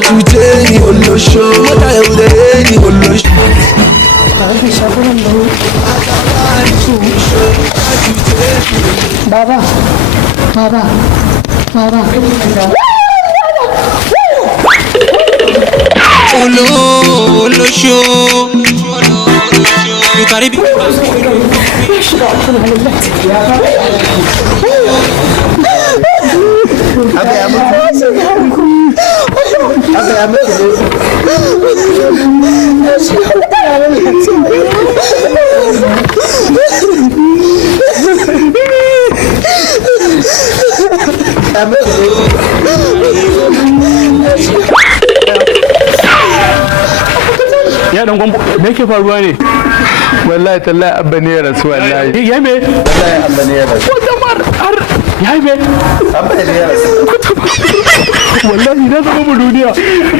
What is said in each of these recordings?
cuce ni olosho mata yaudare ni olosho Baba, baba, baba. olosho you carry me ya dan gwambo me yake faruwa ne wallahi tallahi abba ne ya rasu wallahi ya me wallahi abba ne ya rasu har ya me abba ne ya rasu wallahi na zama mu duniya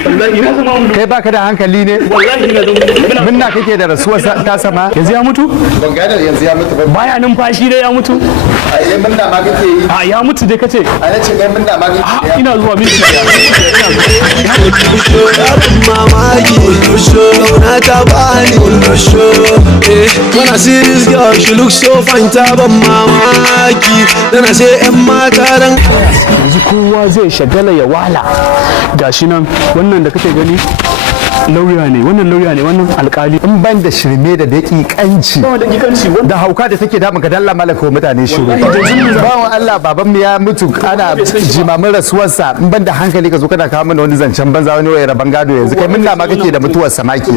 wallahi na zama mu kai baka da hankali ne wallahi na zama minna kake da rasuwar ta sama yanzu ya mutu ban gane yanzu ya mutu ba baya numfashi dai ya mutu a idan minna ma kake yi a ya mutu dai kace a nace kai minna ma kake yi ina zuwa miki mamaki olosho na ta bani olosho when I see this girl she looks so fine ta ban mamaki tana sai yan mata dan yanzu kowa zai shagala ya wala gashi nan wannan da kake gani lauya ne wannan alkali in ban da shirme da daƙiƙanci da hauka da take damun ka dalla malaka mutane shiru bawan Allah baban mu ya mutu ana jimamin rasuwarsa in ban da hankali ka zo kana kawo mana wani zancen banza wani wayar bangado yanzu kai minna ma kake da mutuwar samaki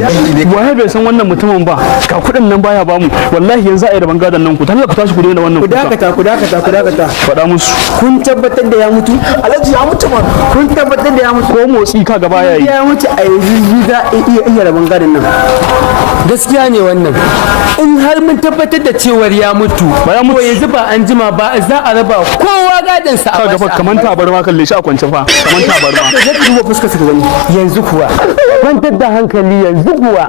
waye bai san wannan mutumin ba ka kudin nan baya bamu wallahi yanzu a yi da bangadon nan ku talla ku tashi ku daina wannan Ku dakata. faɗa musu Kun tabbatar da ya mutu? Alhaji ya mutu ma. Kun tabbatar da ya mutu? ko motsi ka gaba yayi Ya mutu a yanzu za a iya rabon gadon nan. Gaskiya ne wannan. In har mun tabbatar da cewar ya mutu, Ba ya mutu. to yanzu ba an jima ba za a raba kowa gadon sa a ka gaba kaman tabarma kalle shi a kwance fa kaman tabarma Da zai duba fuskar sa ka gani. Yanzu kuwa. Kwantar da hankali yanzu kuwa.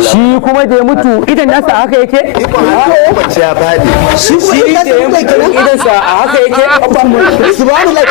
Shi kuma da ya mutu idan nasa haka yake? ya bani Shi da ya mutu idan sa a haka yake? Subhanallah.